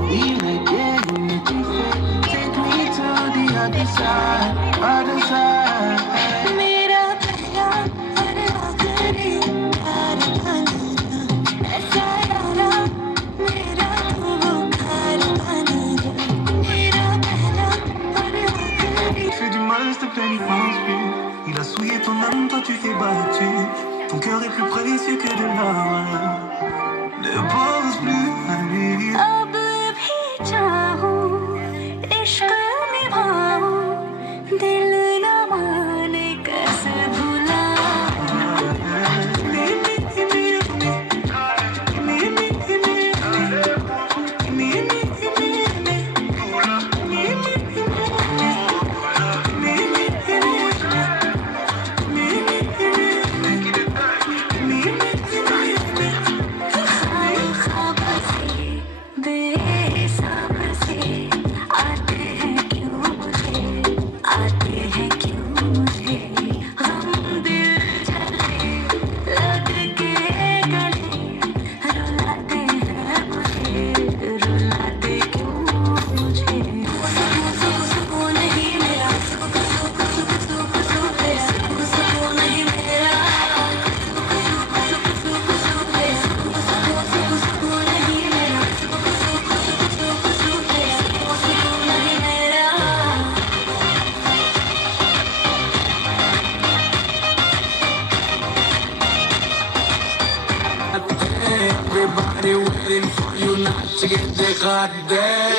we make it unity fit. Take me to the other side, other side. मेरा पहला और आखिरी प्यार बना, ऐसा यारा मेरा तू बुखार बना, मेरा पहला और आखिरी. Fait du mal, s'il te plaît, n'y pense plus. Il a souillé ton âme, toi tu t'es battu. Ton cœur est plus précieux que de l'or. Ne pense plus à lui. अब भी चाहूं, इश्क निभाऊं, दिल न माने कैसे भुलाऊं. बेहिसाब से आते हैं क्यों मुझे, आते हैं क्यों मुझे हम दिल जले लग के गले, रुलाते हैं मुझे, रुलाते क्यों मुझे. सुकून नहीं मेरा, सुकून नहीं मेरा, सुकून नहीं मेरा. Everybody waiting for you not to get their card dead.